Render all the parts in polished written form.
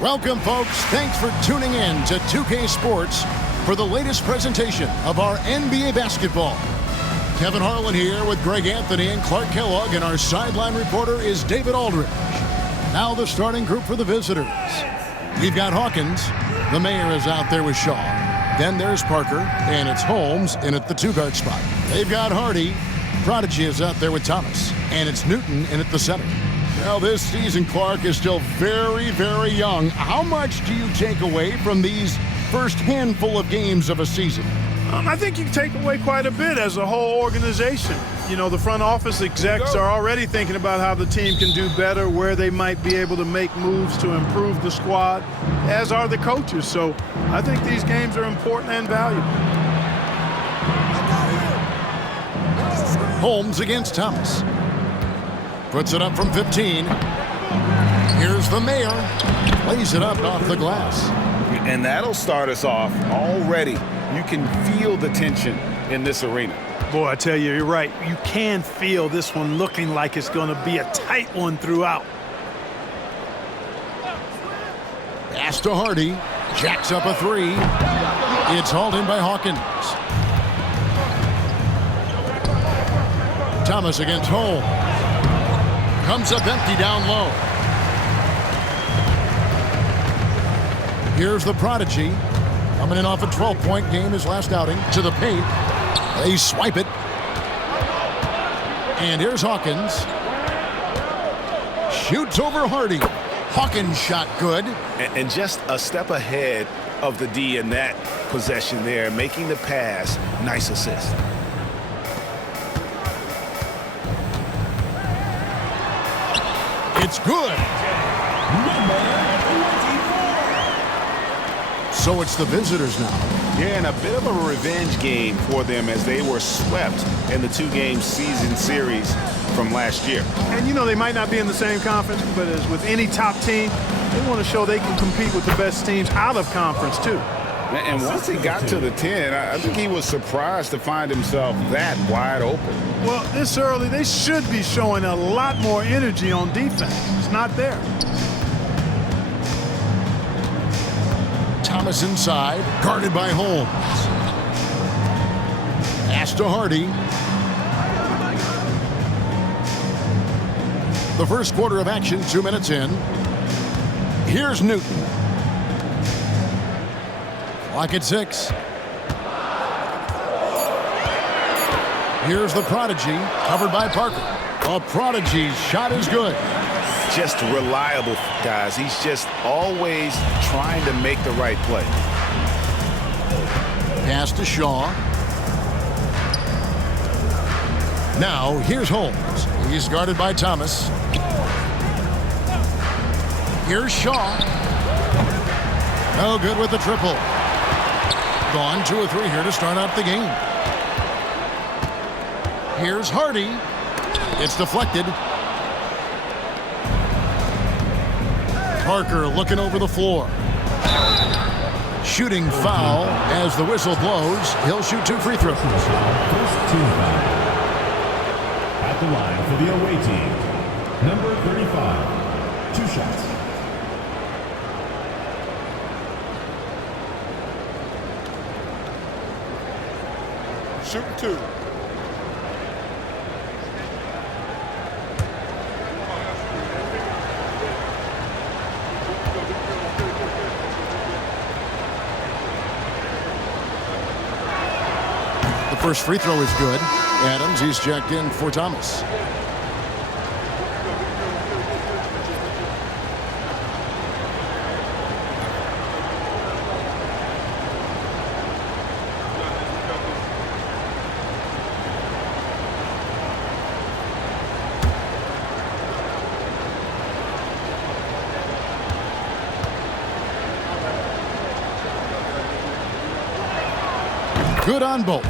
Welcome, folks. Thanks for tuning in to 2K Sports for the latest presentation of our NBA basketball. Kevin Harlan here with Greg Anthony and Clark Kellogg, and our sideline reporter is David Aldridge. Now the starting group for the visitors. We've got Hawkins. The mayor is out there with Shaw. Then there's Parker, and it's Holmes in at the two-guard spot. They've got Hardy. Prodigy is out there with Thomas, and it's Newton in at the center. Well, this season, Clark, is still very, very young. How much do you take away from these first handful of games of a season? I think you can take away quite a bit as a whole organization. You know, the front office execs are already thinking about how the team can do better, where they might be able to make moves to improve the squad, as are the coaches. So I think these games are important and valuable. Holmes against Thomas. Puts it up from 15. Here's the mayor. Plays it up off the glass. And that'll start us off already. You can feel the tension in this arena. Boy, I tell you, you're right. You can feel this one looking like it's going to be a tight one throughout. Pass to Hardy. Jacks up a three. It's hauled in by Hawkins. Thomas against Holmes. Comes up empty down low. Here's the Prodigy. Coming in off a 12-point game his last outing. To the paint. They swipe it. And here's Hawkins. Shoots over Hardy. Hawkins shot good. And just a step ahead of the D in that possession there, making the pass. Nice assist. It's good. So it's the visitors now. Yeah, and a bit of a revenge game for them as they were swept in the two-game season series from last year. And, you know, they might not be in the same conference, but as with any top team, they want to show they can compete with the best teams out of conference, too. And once he got to the 10, I think he was surprised to find himself that wide open. Well, this early, they should be showing a lot more energy on defense. It's not there. Thomas inside, guarded by Holmes. Pass to Hardy. The first quarter of action, 2 minutes in. Here's Newton. Clock at 6. Here's the Prodigy, covered by Parker. A Prodigy's shot is good. Just reliable, guys. He's just always trying to make the right play. Pass to Shaw. Now, here's Holmes. He's guarded by Thomas. Here's Shaw. No good with the triple. Gone 2 or 3 here to start out the game. Here's Hardy. It's deflected. Parker looking over the floor. Shooting foul as the whistle blows. He'll shoot 2 free throws. First team foul. At the line for the away team, number 35. 2 shots. Shoot 2. The first free throw is good. Adams, he's checked in for Thomas. Good on both.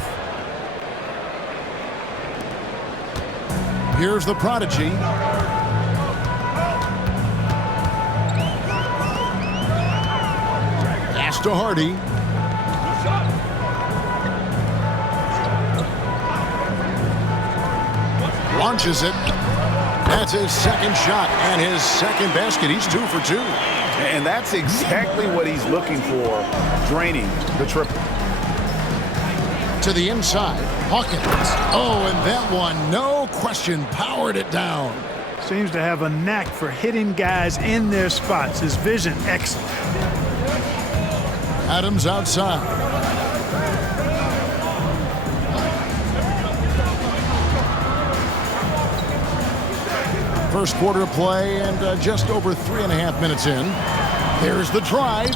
Here's the Prodigy. Pass to Hardy. Launches it. That's his second shot and his second basket. He's 2 for 2. And that's exactly what he's looking for, draining the triple. To the inside, Hawkins. Oh, and that one, no question, powered it down. Seems to have a knack for hitting guys in their spots. His vision, excellent. Adams outside. First quarter of play and just over 3.5 minutes in. There's the drive.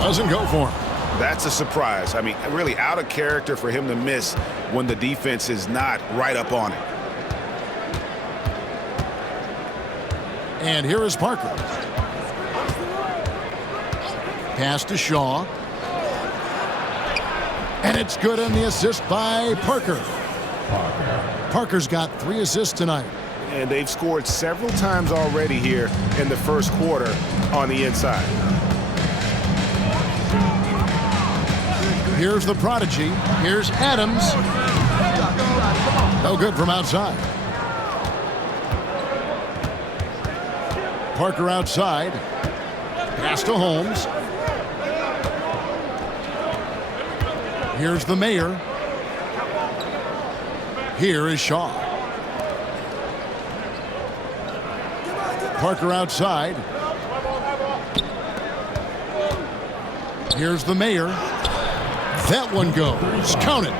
Doesn't go for him. That's a surprise. I mean, really out of character for him to miss when the defense is not right up on it. And here is Parker. Pass to Shaw. And it's good on the assist by Parker. Parker's got 3 assists tonight. And they've scored several times already here in the first quarter on the inside. Here's the prodigy. Here's Adams. No good from outside. Parker outside. Pass to Holmes. Here's the mayor. Here is Shaw. Parker outside. Here's the mayor. That one goes. Count it.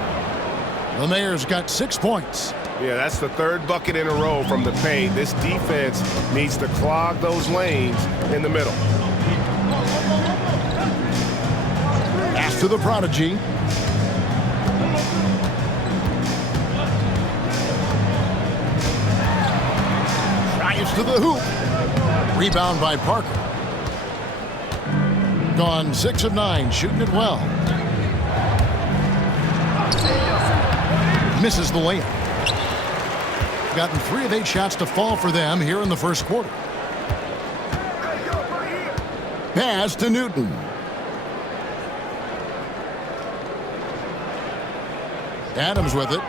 The mayor's got 6 points. Yeah, that's the 3rd bucket in a row from the paint. This defense needs to clog those lanes in the middle. Pass to the prodigy. Drives to the hoop. Rebound by Parker. Gone 6 of 9, shooting it well. Misses the layup. Gotten 3 of 8 shots to fall for them here in the first quarter. Pass to Newton. Adams with it.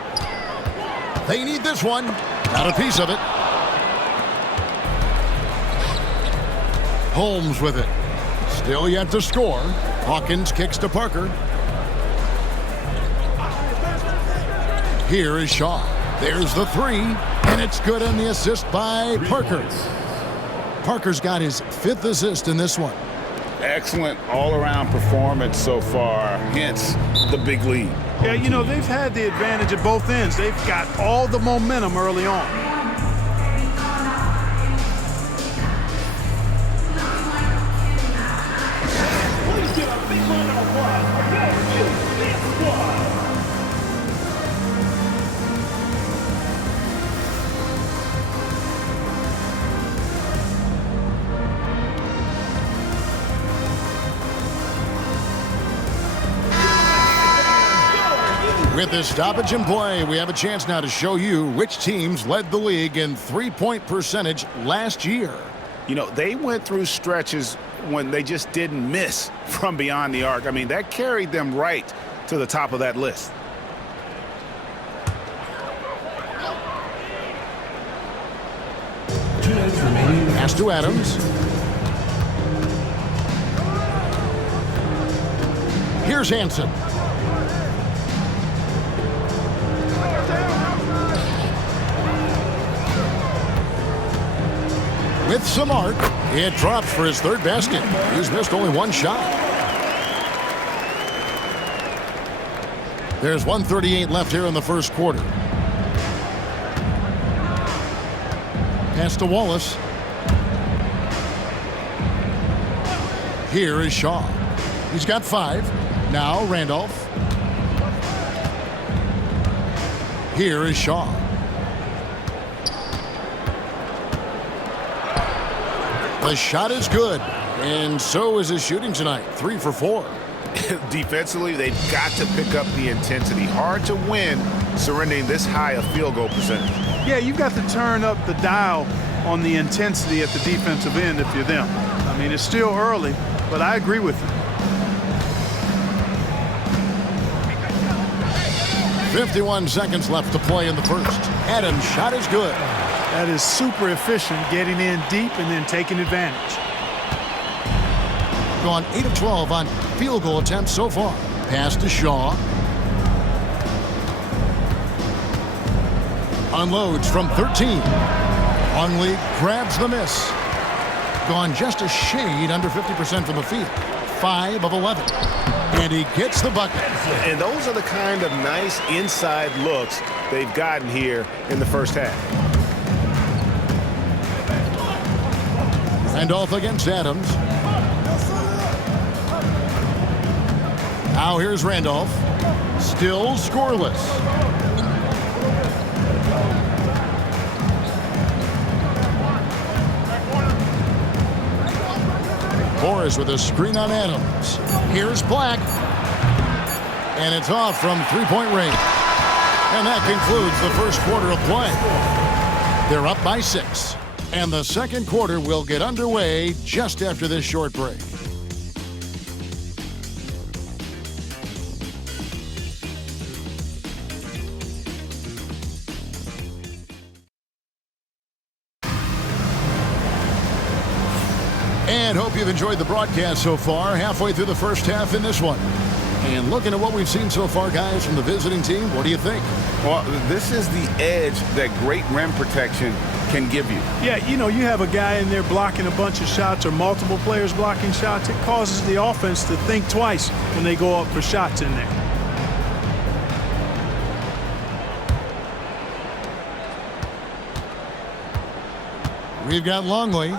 They need this one. Got a piece of it. Holmes with it. Still yet to score. Hawkins kicks to Parker. Here is Shaw. There's the 3, and it's good on the assist by Parker. Parker's got his 5th assist in this one. Excellent all-around performance so far, hence the big lead. Yeah, you know, they've had the advantage at both ends. They've got all the momentum early on. With this stoppage in play, we have a chance now to show you which teams led the league in three-point percentage last year. You know, they went through stretches when they just didn't miss from beyond the arc. I mean, that carried them right to the top of that list. Pass to Adams. Here's Hansen. With some arc, it drops for his 3rd basket. He's missed only 1 shot. There's 1:38 left here in the first quarter. Pass to Wallace. Here is Shaw. He's got 5. Now Randolph. Here is Shaw. The shot is good, and so is his shooting tonight. 3 for 4. Defensively, they've got to pick up the intensity. Hard to win surrendering this high a field goal percentage. Yeah, you've got to turn up the dial on the intensity at the defensive end if you're them. I mean, it's still early, but I agree with you. 51 seconds left to play in the first. Adams' shot is good. That is super efficient, getting in deep and then taking advantage. Gone 8 of 12 on field goal attempts so far. Pass to Shaw. Unloads from 13. Longley grabs the miss. Gone just a shade under 50% from the field. 5 of 11. And he gets the bucket. And those are the kind of nice inside looks they've gotten here in the first half. Randolph against Adams. Now here's Randolph. Still scoreless. Morris with a screen on Adams. Here's Black. And it's off from three-point range. And that concludes the first quarter of play. They're up by 6. And the second quarter will get underway just after this short break. And hope you've enjoyed the broadcast so far. Halfway through the first half in this one. And looking at what we've seen so far, guys, from the visiting team, what do you think? Well, this is the edge that great rim protection can give you. Yeah, you know, you have a guy in there blocking a bunch of shots or multiple players blocking shots. It causes the offense to think twice when they go up for shots in there. We've got Longley.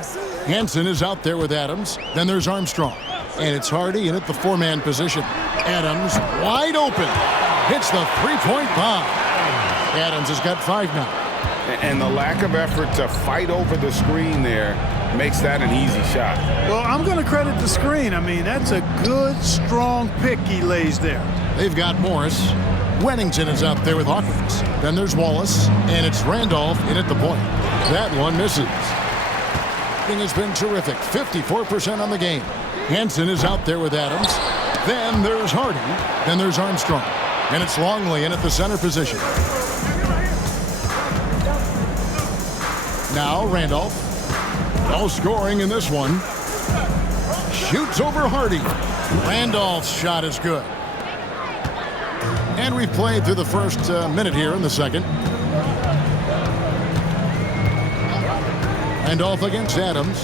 Hansen is out there with Adams. Then there's Armstrong. And it's Hardy in at the four-man position. Adams wide open. Hits the three-point bomb. Adams has got 5 now. And the lack of effort to fight over the screen there makes that an easy shot. Well, I'm going to credit the screen. I mean, that's a good, strong pick he lays there. They've got Morris. Wennington is out there with Hawkins. Then there's Wallace. And it's Randolph in at the point. That one misses. Has been terrific. 54% on the game. Hansen is out there with Adams. Then there's Hardy. Then there's Armstrong. And it's Longley in at the center position. Now Randolph. No scoring in this one. Shoots over Hardy. Randolph's shot is good. And we've played through the first minute here in the second. Randolph against Adams.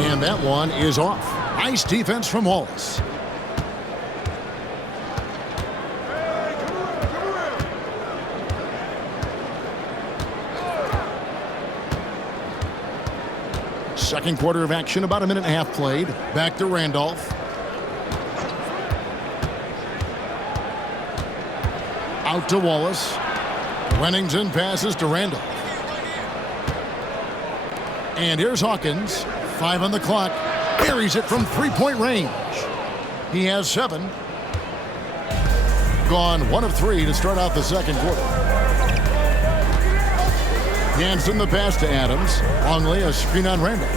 And that one is off. Nice defense from Wallace. Second quarter of action, about a minute and a half played. Back to Randolph. Out to Wallace. Wennington passes to Randolph. And here's Hawkins. 5 on the clock. Buries it from three-point range. He has 7. Gone 1 of 3 to start out the second quarter. Hansen the pass to Adams. Longley a screen on Randolph.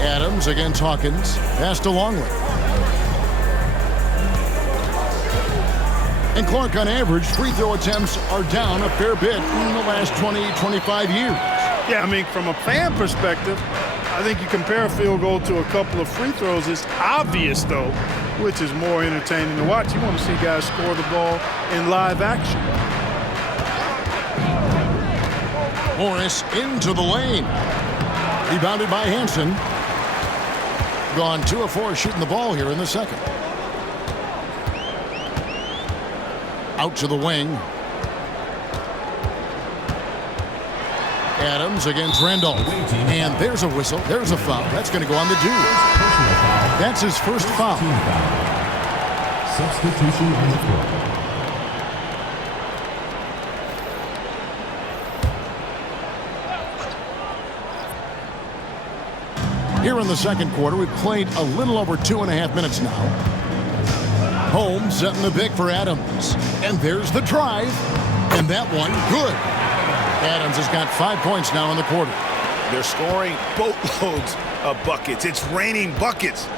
Adams against Hawkins. Pass to Longley. And Clark, on average, free throw attempts are down a fair bit in the last 20, 25 years. Yeah, I mean, from a fan perspective, I think you compare a field goal to a couple of free throws. It's obvious, though, which is more entertaining to watch. You want to see guys score the ball in live action. Morris into the lane. Rebounded by Hansen. Gone 2 of 4 shooting the ball here in the second. Out to the wing. Adams against Randolph. And there's a whistle. There's a foul. That's going to go on the dude. That's his first foul. Substitution on the court. Here in the second quarter, we've played a little over 2.5 minutes now. Holmes setting the pick for Adams. And there's the drive. And that one, good. Adams has got 5 points now in the quarter. They're scoring boatloads of buckets. It's raining buckets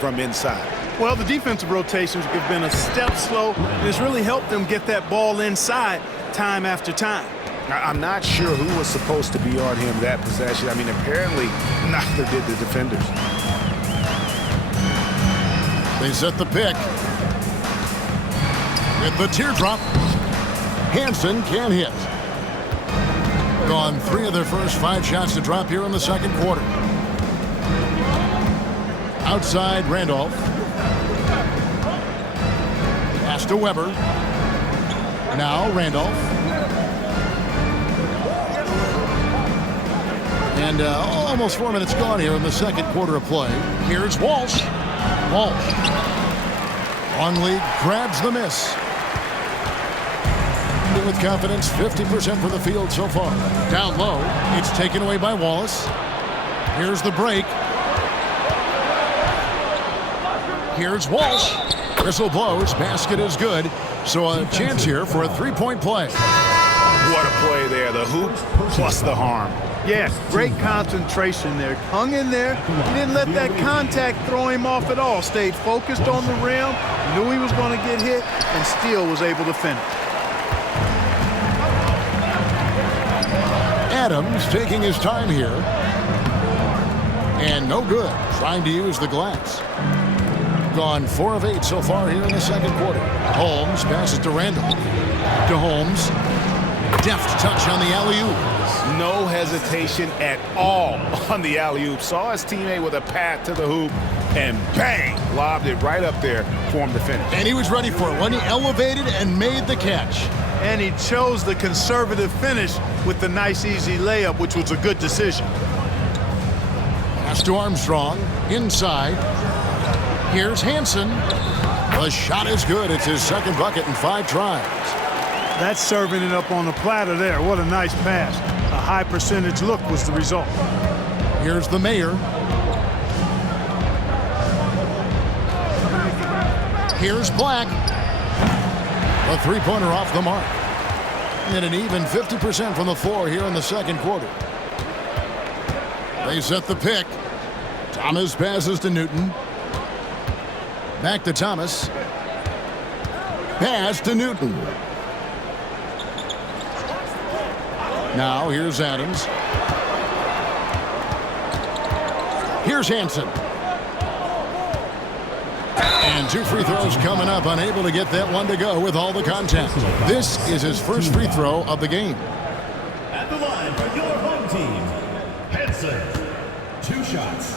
from inside. Well, the defensive rotations have been a step slow, and it's really helped them get that ball inside time after time. I'm not sure who was supposed to be on him that possession. I mean, apparently neither did the defenders. They set the pick. With the teardrop, Hansen can't hit. Gone 3 of their first 5 shots to drop here in the second quarter. Outside Randolph. Pass to Weber. Now Randolph. And almost 4 minutes gone here in the second quarter of play. Here's Walsh. Walsh. Longley grabs the miss. With confidence, 50% for the field so far. Down low, it's taken away by Wallace. Here's the break. Here's Walsh. Whistle blows, basket is good. So a chance here for a 3-point play. What a play there, the hoop plus the harm. Yes, great concentration there. Hung in there. He didn't let that contact throw him off at all. Stayed focused on the rim, knew he was going to get hit, and still was able to finish. Adams taking his time here. And no good, trying to use the glass. Gone 4 of 8 so far here in the second quarter. Holmes passes to Randall. To Holmes. Deft touch on the alley-oop. No hesitation at all on the alley-oop. Saw his teammate with a path to the hoop, and bang, lobbed it right up there for him to finish. And he was ready for it when he elevated and made the catch. And he chose the conservative finish with the nice, easy layup, which was a good decision. Pass to Armstrong. Inside. Here's Hansen. The shot is good. It's his second bucket in 5 tries. That's serving it up on the platter there. What a nice pass. A high percentage look was the result. Here's the Mayor. Here's Black. A 3-pointer off the mark. And an even 50% from the floor here in the second quarter. They set the pick. Thomas passes to Newton. Back to Thomas. Pass to Newton. Now here's Adams. Here's Hansen. And 2 free throws coming up. Unable to get that one to go with all the contact. This is his first free throw of the game. At the line for your home team, Hansen. 2 shots.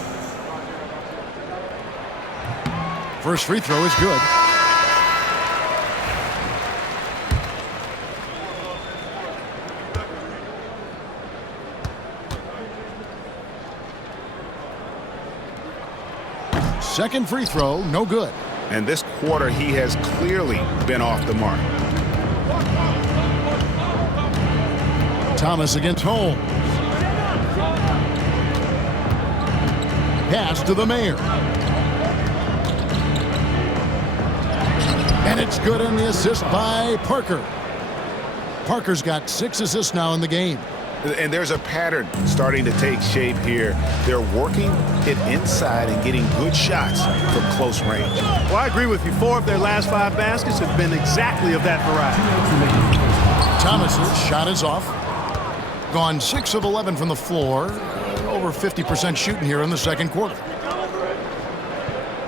First free throw is good. Second free throw, no good. And this quarter, he has clearly been off the mark. Thomas against Holmes. Pass to the Mayor. And it's good on the assist by Parker. Parker's got 6 assists now in the game. And there's a pattern starting to take shape here. They're working it inside and getting good shots from close range. Well, I agree with you. 4 of their last 5 baskets have been exactly of that variety. Thomas's shot is off. Gone 6 of 11 from the floor. Over 50% shooting here in the second quarter.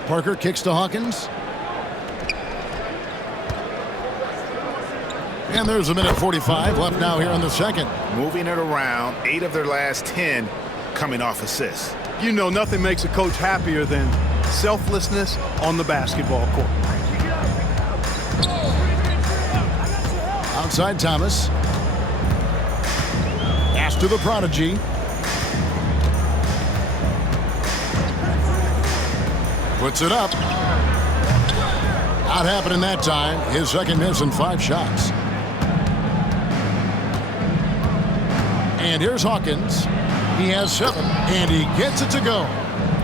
Parker kicks to Hawkins. And there's a minute 45 left now here in the second. Moving it around, 8 of their last 10 coming off assists. You know, nothing makes a coach happier than selflessness on the basketball court. Outside Thomas. Pass to the prodigy. Puts it up. Not happening that time. His second miss in 5 shots. And here's Hawkins. He has 7, and he gets it to go.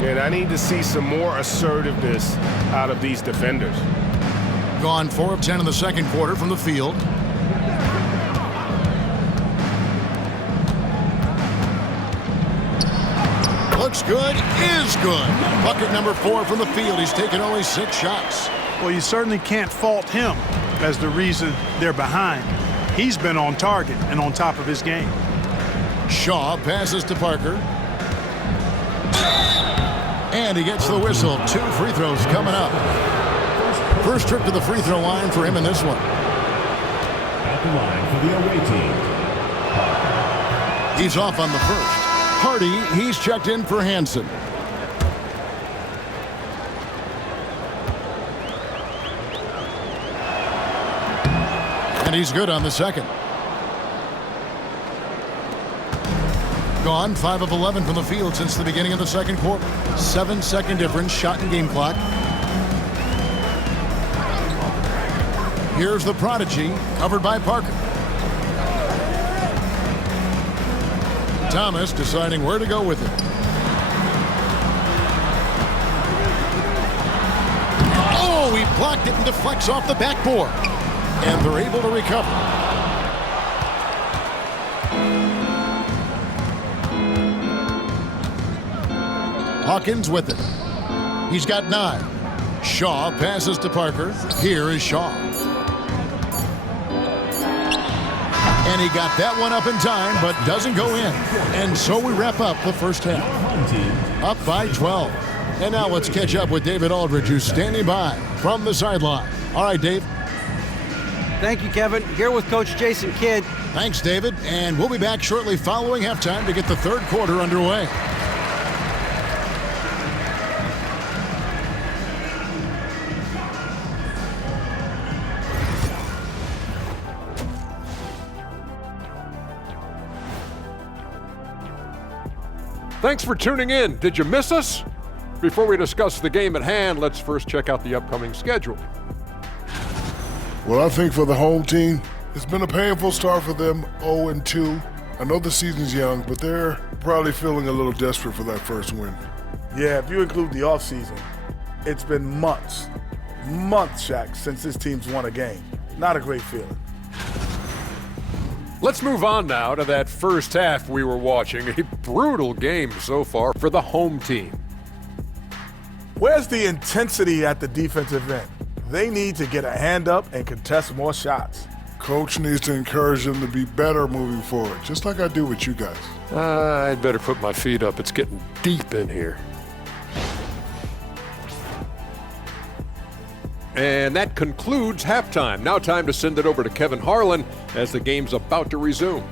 And I need to see some more assertiveness out of these defenders. Gone 4 of 10 in the second quarter from the field. Looks good, is good. Bucket number 4 from the field. He's taken only 6 shots. Well, you certainly can't fault him as the reason they're behind. he's been on target and on top of his game. Shaw passes to Parker. And he gets the whistle. 2 free throws coming up. First trip to the free throw line for him in this one. At the line for the away team. He's off on the first. Hardy, he's checked in for Hansen. And he's good on the second. Gone 5 of 11 from the field since the beginning of the second quarter. 7-second difference, shot and game clock. Here's the prodigy, covered by Parker. Thomas deciding where to go with it. Oh, he blocked it and deflects off the backboard. And they're able to recover. Hawkins with it. He's got 9. Shaw passes to Parker. Here is Shaw. And he got that one up in time, but doesn't go in. And so we wrap up the first half. Up by 12. And now let's catch up with David Aldridge, who's standing by from the sideline. All right, Dave. Thank you, Kevin. Here with Coach Jason Kidd. Thanks, David. And we'll be back shortly following halftime to get the third quarter underway. Thanks for tuning in. Did you miss us? Before we discuss the game at hand, let's first check out the upcoming schedule. Well, I think for the home team, it's been a painful start for them, 0-2. I know the season's young, but they're probably feeling a little desperate for that first win. Yeah, if you include the offseason, it's been months, Shaq, since this team's won a game. Not a great feeling. Let's move on now to that first half we were watching. A brutal game so far for the home team. Where's the intensity at the defensive end? They need to get a hand up and contest more shots. Coach needs to encourage them to be better moving forward, just like I do with you guys. I'd better put my feet up. It's getting deep in here. And that concludes halftime. Now time to send it over to Kevin Harlan as the game's about to resume.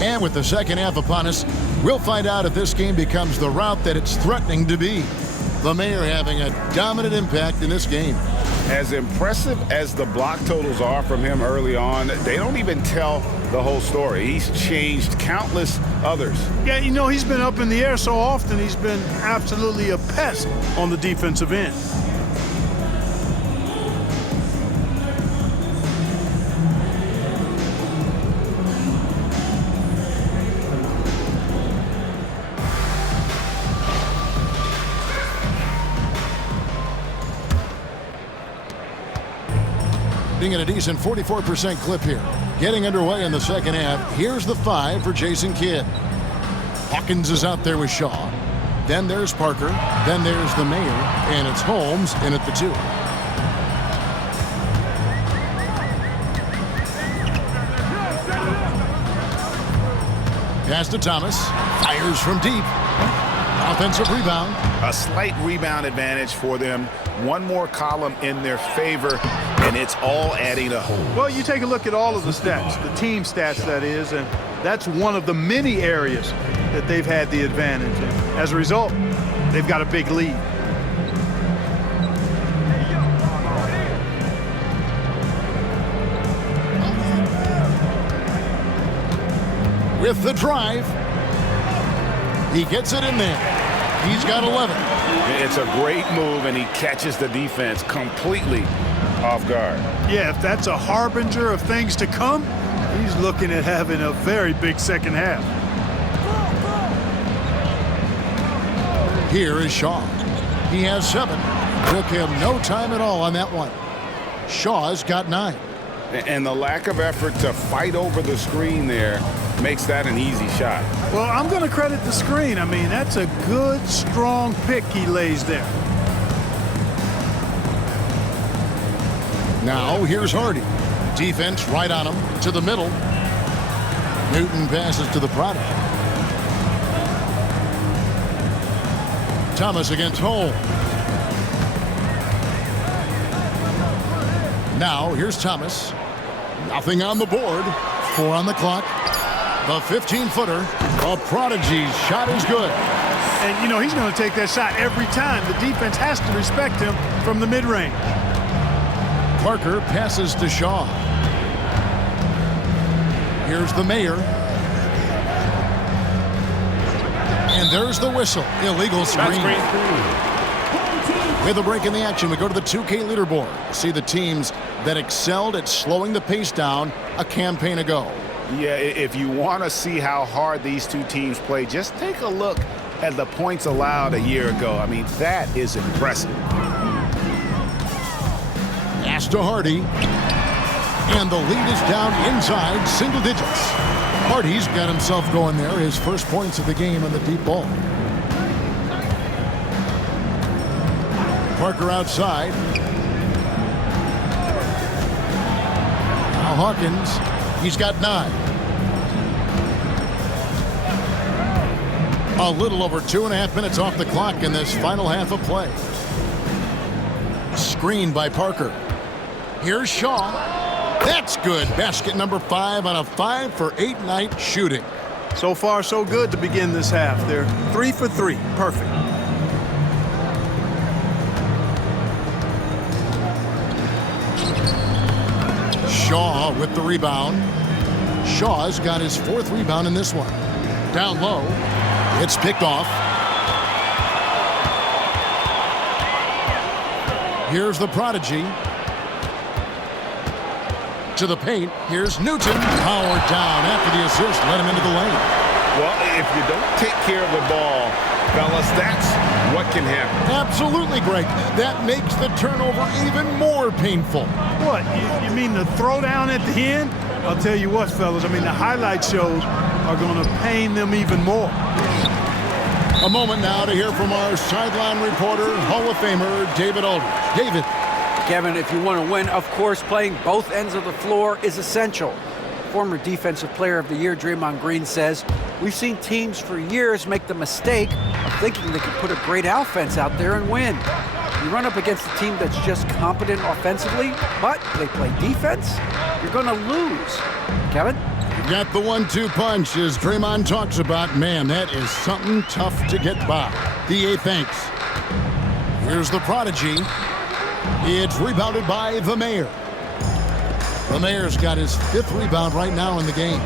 And with the second half upon us, we'll find out if this game becomes the route that it's threatening to be. The Mayor having a dominant impact in this game. As impressive as the block totals are from him early on, they don't even tell the whole story. He's changed countless others. Yeah, you know, he's been up in the air so often, he's been absolutely a pest on the defensive end. At a decent 44% clip here. Getting underway in the second half. Here's the 5 for Jason Kidd. Hawkins is out there with Shaw. Then there's Parker. Then there's the Mayor. And it's Holmes in at the 2. Pass to Thomas. Fires from deep. Offensive rebound. A slight rebound advantage for them. One more column in their favor, and it's all adding up. Well, you take a look at all of the stats, the team stats that is, and that's one of the many areas that they've had the advantage. And as a result, they've got a big lead. With the drive. He gets it in there. He's got 11. It's a great move, and he catches the defense completely off guard. Yeah, if that's a harbinger of things to come, he's looking at having a very big second half. Here is Shaw. He has 7. Took him no time at all on that one. Shaw's got 9. And the lack of effort to fight over the screen there makes that an easy shot. Well, I'm going to credit the screen. I mean, that's a good, strong pick he lays there. Now here's Hardy. Defense right on him to the middle. Newton passes to the product. Thomas against Holmes. Now here's Thomas. Nothing on the board. 4 on the clock. The 15-footer. A prodigy's shot is good. And, you know, he's going to take that shot every time. The defense has to respect him from the mid-range. Parker passes to Shaw. Here's the Mayor. And there's the whistle. Illegal screen. With a break in the action, we go to the 2K leaderboard. See the teams that excelled at slowing the pace down a campaign ago. Yeah, if you want to see how hard these two teams play, just take a look at the points allowed a year ago. I mean, that is impressive. Pass to Hardy. And the lead is down inside single digits. Hardy's got himself going there. His first points of the game on the deep ball. Parker outside. Now Hawkins. He's got 9. A little over 2.5 minutes off the clock in this final half of play. Screened by Parker. Here's Shaw. That's good. Basket number 5 on a 5 for 8 night shooting. So far, so good to begin this half. They're 3 for 3. Perfect. Shaw with the rebound. Shaw's got his 4th rebound in this one. Down low. It's picked off. Here's the prodigy. To the paint. Here's Newton. Powered down after the assist. Let him into the lane. Well, if you don't take care of the ball, fellas, that's what can happen. Absolutely, Greg. That makes the turnover even more painful. What? You mean the throwdown at the end? I'll tell you what, fellas. I mean, the highlight shows are going to pain them even more. A moment now to hear from our sideline reporter, Hall of Famer David Aldridge. David. Kevin, if you want to win, of course, playing both ends of the floor is essential. Former Defensive Player of the Year Draymond Green says, we've seen teams for years make the mistake of thinking they could put a great offense out there and win. You run up against a team that's just competent offensively, but they play defense, you're going to lose. Kevin? Got the 1-2 punch as Draymond talks about. Man, that is something tough to get by. DA thanks. Here's the prodigy. It's rebounded by the Mayor. The Mayor's got his 5th rebound right now in the game.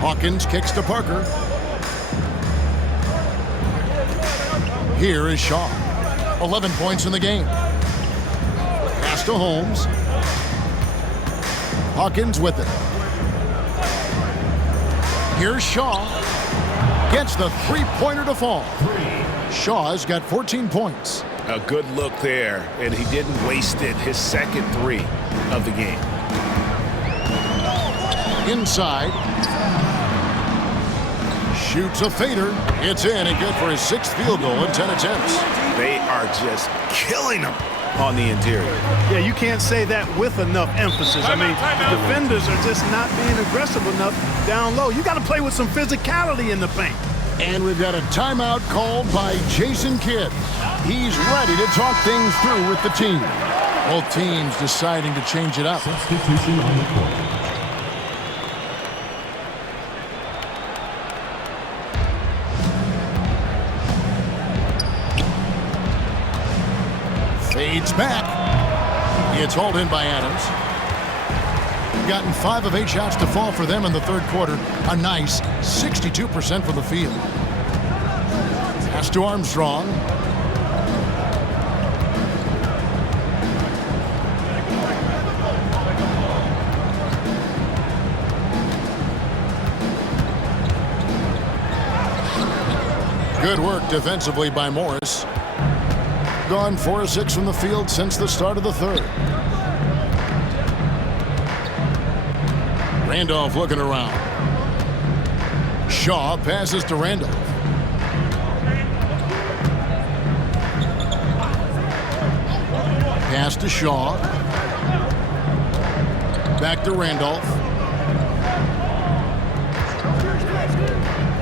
Hawkins kicks to Parker. Here is Shaw. 11 points in the game. Pass to Holmes. Hawkins with it. Here's Shaw. Gets the 3-pointer to fall. Shaw's got 14 points. A good look there, and he didn't waste it. His 2nd 3 of the game. Inside. Shoots a fader. It's in and good for his 6th field goal in 10 attempts. They are just killing him on the interior. Yeah, you can't say that with enough emphasis. I mean, the defenders are just not being aggressive enough down low. You got to play with some physicality in the paint. And we've got a timeout called by Jason Kidd. He's ready to talk things through with the team. Both teams deciding to change it up. Substitution on the court. Fades back. It's hauled in by Adams. Gotten 5 of 8 shots to fall for them in the 3rd quarter. A nice 62% from the field. Pass to Armstrong. Good work defensively by Morris. Gone 4 of 6 from the field since the start of the 3rd. Randolph looking around. Shaw passes to Randolph. Pass to Shaw. Back to Randolph.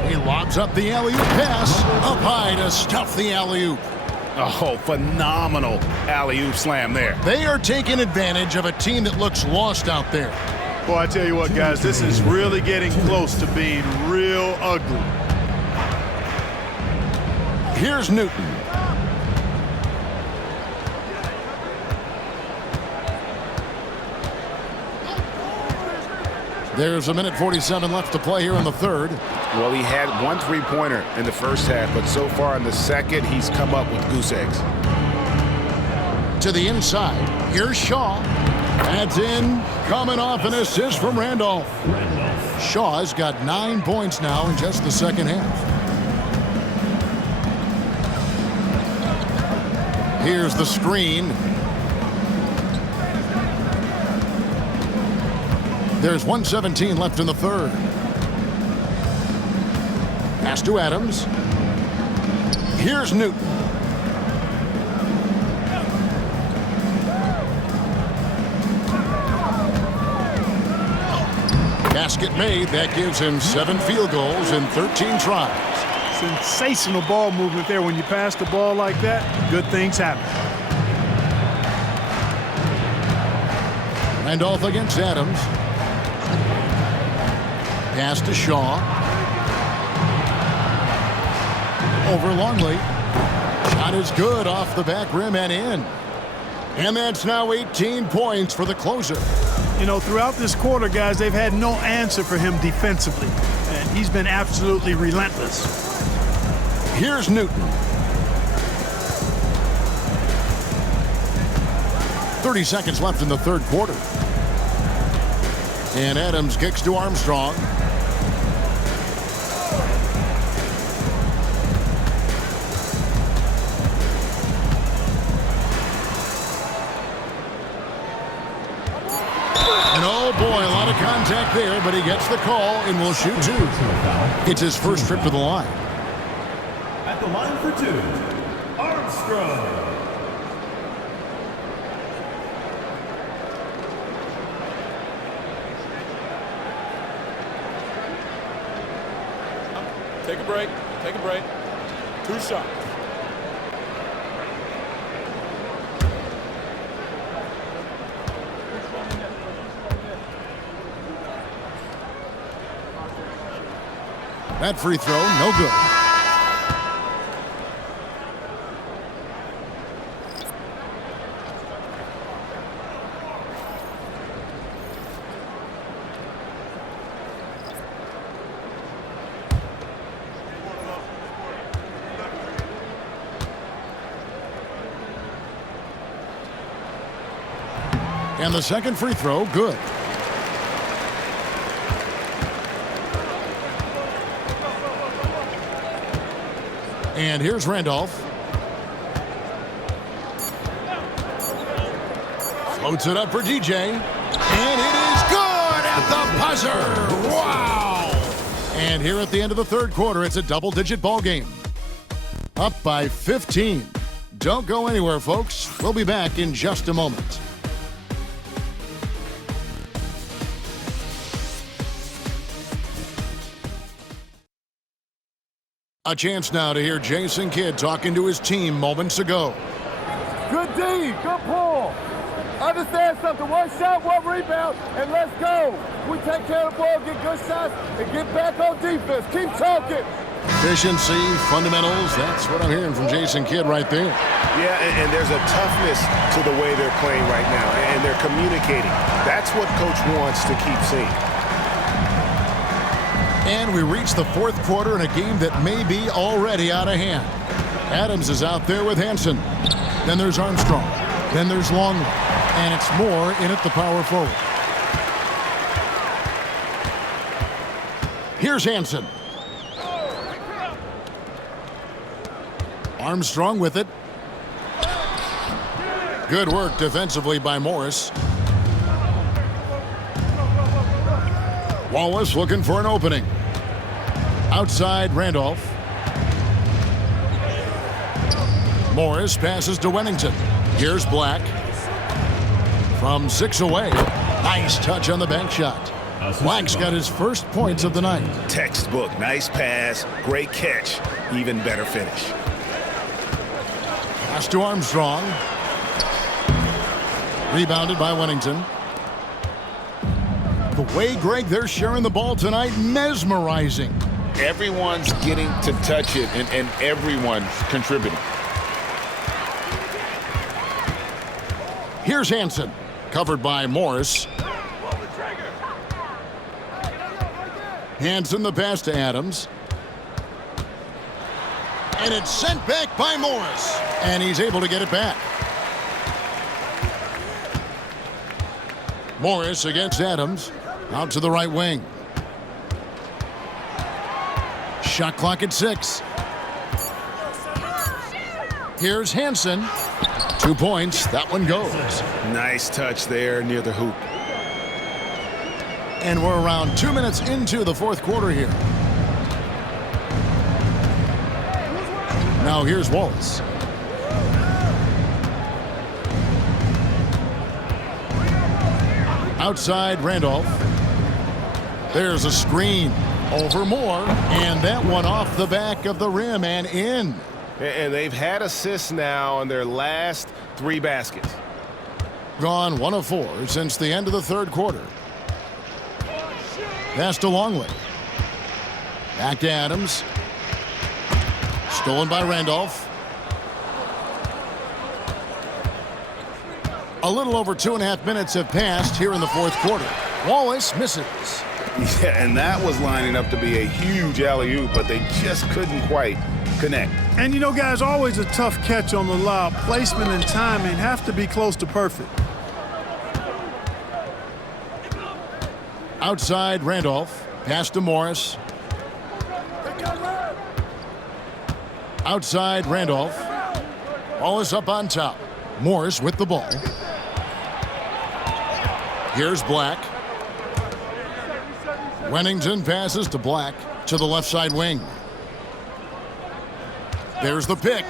He lobs up the alley-oop pass. Up high to stuff the alley-oop. Oh, phenomenal alley-oop slam there. They are taking advantage of a team that looks lost out there. Boy, I tell you what, guys, this is really getting close to being real ugly. Here's Newton. There's a minute 47 left to play here in the third. Well, he had one three-pointer in the first half, but so far in the second, he's come up with goose eggs. To the inside. Here's Shaw. Adds in, coming off an assist from Randolph. Shaw's got 9 points now in just the second half. Here's the screen. There's 1:17 left in the third. Pass to Adams. Here's Newton. Basket made. That gives him 7 field goals in 13 tries. Sensational ball movement there. When you pass the ball like that, good things happen. Randolph against Adams. Pass to Shaw. Over Longley. Shot is good off the back rim and in. And that's now 18 points for the closer. You know, throughout this quarter, guys, they've had no answer for him defensively. And he's been absolutely relentless. Here's Newton. 30 seconds left in the third quarter. And Adams kicks to Armstrong. And oh boy, a lot of contact there, but he gets the call and will shoot 2. It's his first trip to the line. At the line for 2, Armstrong. Take a break. Take a break. 2 shots. That free throw, no good. And the second free throw, good. And here's Randolph. Floats it up for DJ. And it is good at the buzzer. Wow! And here at the end of the third quarter, it's a double-digit ball game. Up by 15. Don't go anywhere, folks. We'll be back in just a moment. A chance now to hear Jason Kidd talking to his team moments ago. Good D, good pull. Understand something, 1 shot, 1 rebound, and let's go. We take care of the ball, get good shots, and get back on defense. Keep talking. Efficiency, fundamentals, that's what I'm hearing from Jason Kidd right there. Yeah, and there's a toughness to the way they're playing right now, and they're communicating. That's what Coach wants to keep seeing. And we reach the fourth quarter in a game that may be already out of hand. Adams is out there with Hansen. Then there's Armstrong. Then there's Longley. And it's Moore in at the power forward. Here's Hansen. Armstrong with it. Good work defensively by Morris. Wallace looking for an opening. Outside Randolph. Morris passes to Wennington. Here's Black. From 6 away. Nice touch on the bank shot. Black's got his first points of the night. Textbook. Nice pass. Great catch. Even better finish. Pass to Armstrong. Rebounded by Wennington. The way, Greg, they're sharing the ball tonight, mesmerizing. Everyone's getting to touch it, and everyone's contributing. Here's Hansen, covered by Morris. Hansen, the pass to Adams. And it's sent back by Morris. And he's able to get it back. Morris against Adams. Out to the right wing. Shot clock at 6. Here's Hansen. 2 points. That one goes. Nice touch there near the hoop. And we're around 2 minutes into the fourth quarter here. Now here's Wallace. Outside Randolph. There's a screen over Moore, and that one off the back of the rim and in. And they've had assists now on their last 3 baskets. Gone 1 of 4 since the end of the third quarter. Pass to Longley. Back to Adams. Stolen by Randolph. A little over 2.5 minutes have passed here in the fourth quarter. Wallace misses. Yeah, and that was lining up to be a huge alley-oop, but they just couldn't quite connect. And you know, guys, always a tough catch on the lob. Placement and timing have to be close to perfect. Outside Randolph. Pass to Morris. Outside Randolph. Wallace up on top. Morris with the ball. Here's Black. Wennington passes to Black to the left side wing. There's the pick.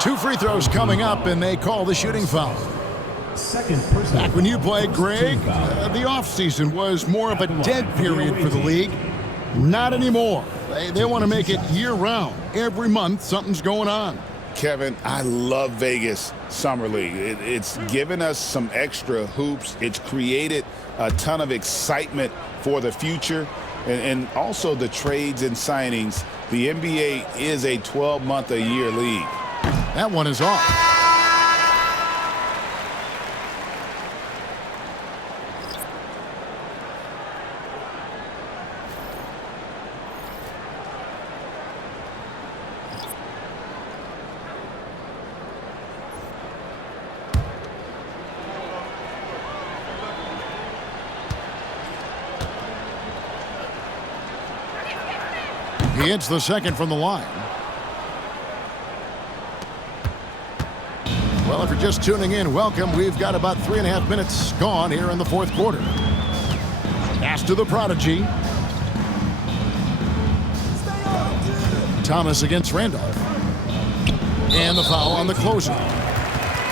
2 free throws coming up, and they call the shooting foul. Back when you played, Greg, the offseason was more of a dead period for the league. Not anymore. They want to make it year-round. Every month, something's going on. Kevin, I love Vegas Summer League. It's given us some extra hoops. It's created a ton of excitement for the future. And also the trades and signings. The NBA is a 12-month-a-year league. That one is off. He hits the second from the line. Well, if you're just tuning in, welcome. We've got about 3.5 minutes gone here in the fourth quarter. Pass to the prodigy. Thomas against Randolph. And the foul on the closer.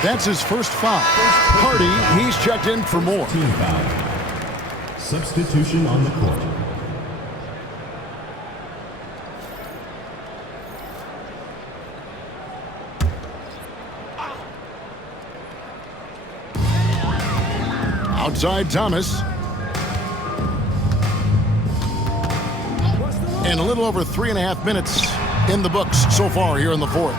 That's his first foul. Hardy, he's checked in for more. Team foul. Substitution on the court. Outside Thomas. And a little over 3.5 minutes in the books so far here in the fourth.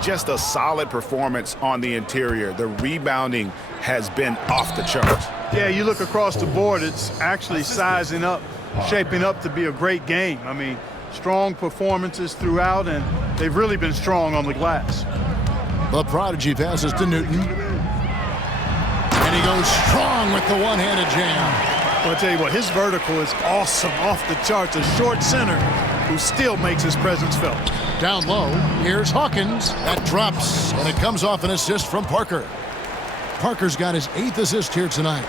Just a solid performance on the interior. The rebounding has been off the charts. Yeah, you look across the board, it's actually sizing up, shaping up to be a great game. I mean, strong performances throughout, and they've really been strong on the glass. The prodigy passes to Newton. And he goes strong with the one-handed jam. Well, I'll tell you what, his vertical is awesome, off the charts. A short center who still makes his presence felt. Down low, here's Hawkins. That drops, and it comes off an assist from Parker. Parker's got his 8th assist here tonight.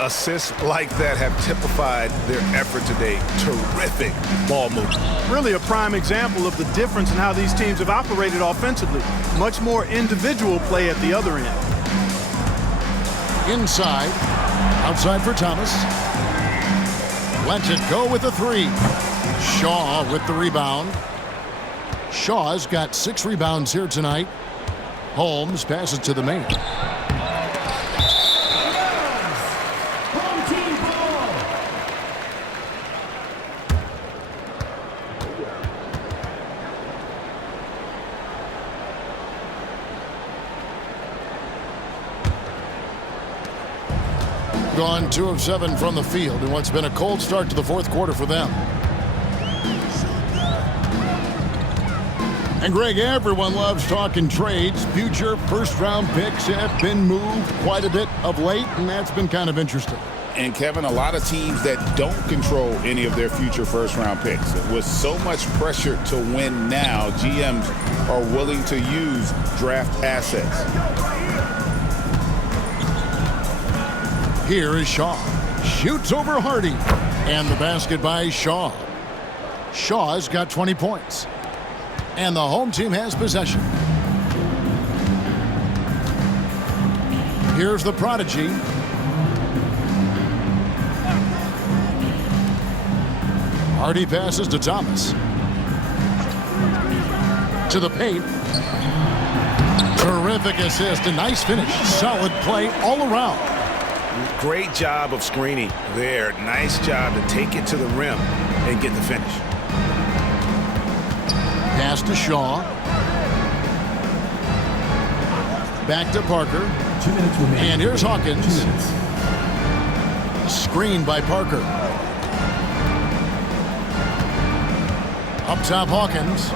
Assists like that have typified their effort today. Terrific ball movement. Really a prime example of the difference in how these teams have operated offensively. Much more individual play at the other end. Inside. Outside for Thomas. Lets it go with the 3. Shaw with the rebound. Shaw's got 6 rebounds here tonight. Holmes passes to the main. Gone 2 of 7 from the field in what's been a cold start to the 4th quarter for them. And Greg, everyone loves talking trades. Future first-round picks have been moved quite a bit of late, and that's been kind of interesting. And Kevin, a lot of teams that don't control any of their future first-round picks. With so much pressure to win now, GMs are willing to use draft assets. Here is Shaw. Shoots over Hardy. And the basket by Shaw. Shaw's got 20 points. And the home team has possession. Here's the prodigy. Hardy passes to Thomas. To the paint. Terrific assist. A nice finish. Solid play all around. Great job of screening there. Nice job to take it to the rim and get the finish. Pass to Shaw. Back to Parker. 2 minutes remaining. And here's Hawkins. 2 minutes. Screen by Parker. Up top, Hawkins.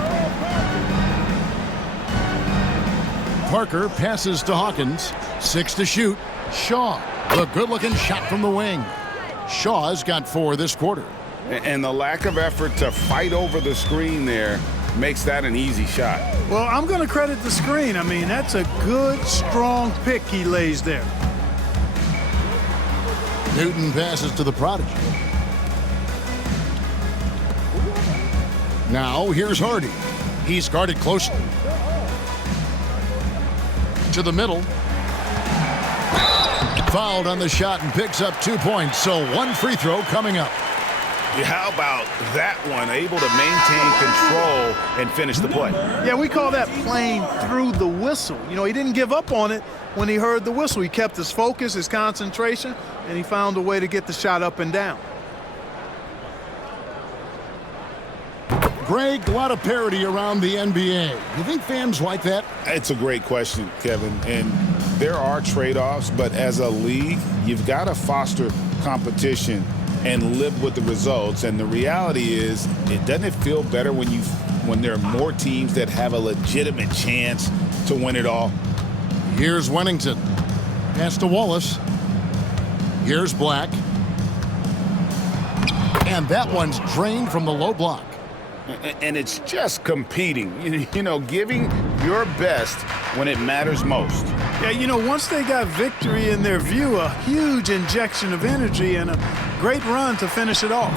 Parker passes to Hawkins. 6 to shoot. Shaw. The good-looking shot from the wing. Shaw's got 4 this quarter. And the lack of effort to fight over the screen there makes that an easy shot. Well, I'm going to credit the screen. I mean, that's a good, strong pick he lays there. Newton passes to the prodigy. Now, here's Hardy. He's guarded closely. To the middle. Fouled on the shot and picks up 2 points. So 1 free throw coming up. How about that one? Able to maintain control and finish the play. Yeah, we call that playing through the whistle. You know, he didn't give up on it when he heard the whistle. He kept his focus, his concentration, and he found a way to get the shot up and down. Greg, a lot of parity around the NBA. You think fans like that? It's a great question, Kevin. And there are trade-offs, but as a league, you've got to foster competition and live with the results. And the reality is, doesn't it feel better when there are more teams that have a legitimate chance to win it all? Here's Wennington. Pass to Wallace. Here's Black. And that one's drained from the low block. And it's just competing, you know, giving your best when it matters most. Yeah, you know, once they got victory in their view, a huge injection of energy and a great run to finish it off.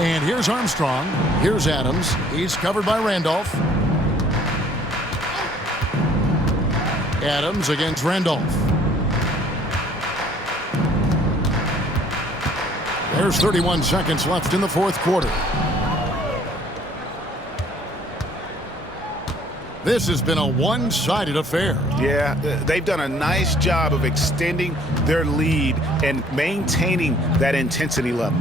And here's Armstrong. Here's Adams. He's covered by Randolph. Adams against Randolph. There's 31 seconds left in the 4th quarter. This has been a one-sided affair. Yeah, they've done a nice job of extending their lead and maintaining that intensity level.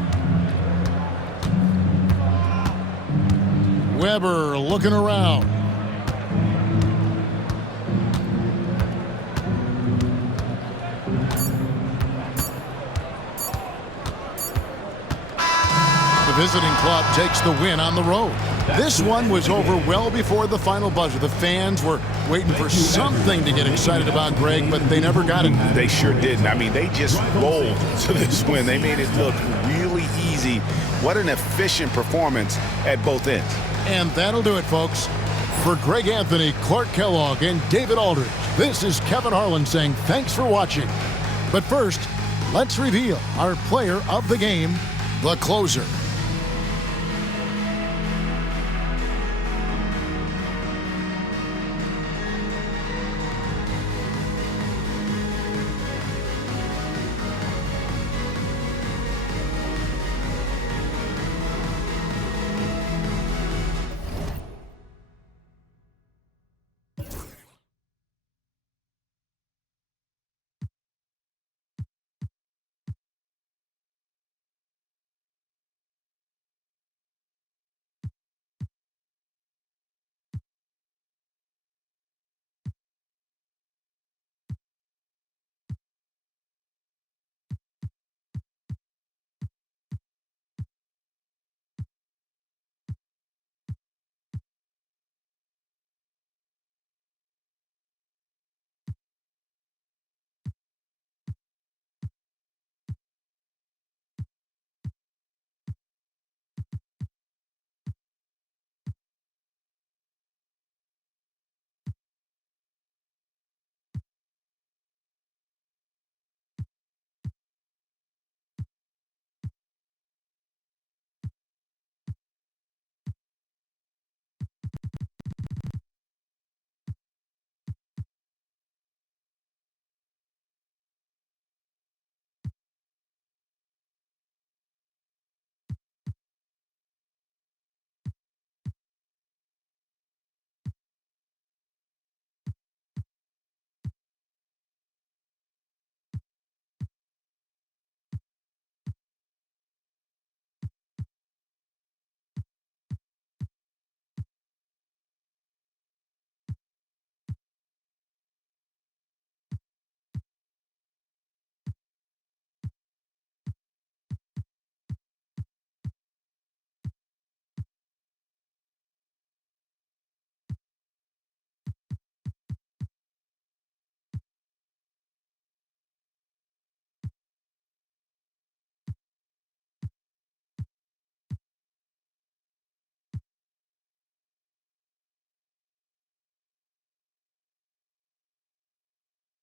Weber looking around. The visiting club takes the win on the road. This one was over well before the final buzzer. The fans were waiting for something to get excited about, Greg, but they never got it. They sure didn't. I mean, they just rolled to this win. They made it look really easy. What an efficient performance at both ends. And that'll do it, folks. For Greg Anthony, Clark Kellogg, and David Aldridge, this is Kevin Harlan saying thanks for watching. But first, let's reveal our player of the game, the closer.